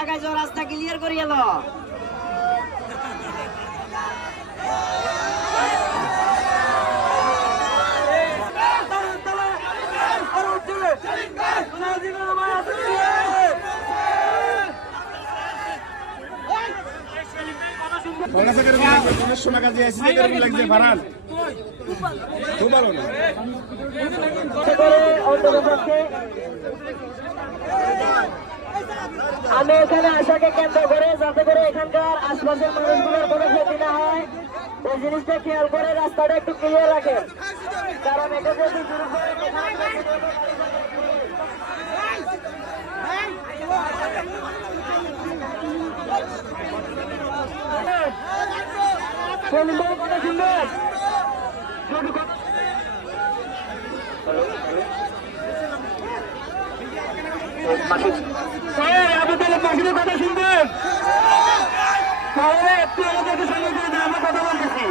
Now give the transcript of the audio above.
আগাইছো রাস্তা ক্লিয়ার করি এলো। সময় কাজে আসি লাগছে ভাড়াল খুব ভালো না। আমি এখানে আসাকে কেন্দ্র করে যাতে করে এখানকার আশপাশের মানুষগুলোর কোনো ক্ষতি না হয় এই জিনিসটা খেয়াল করে রাস্তাটা একটু ক্লিয়ার রাখেন, কারণ এটা যদি পাখির কথা শুনবেন তাহলে একটু আমাদেরকে সঙ্গে আমরা কথা বলতেছি।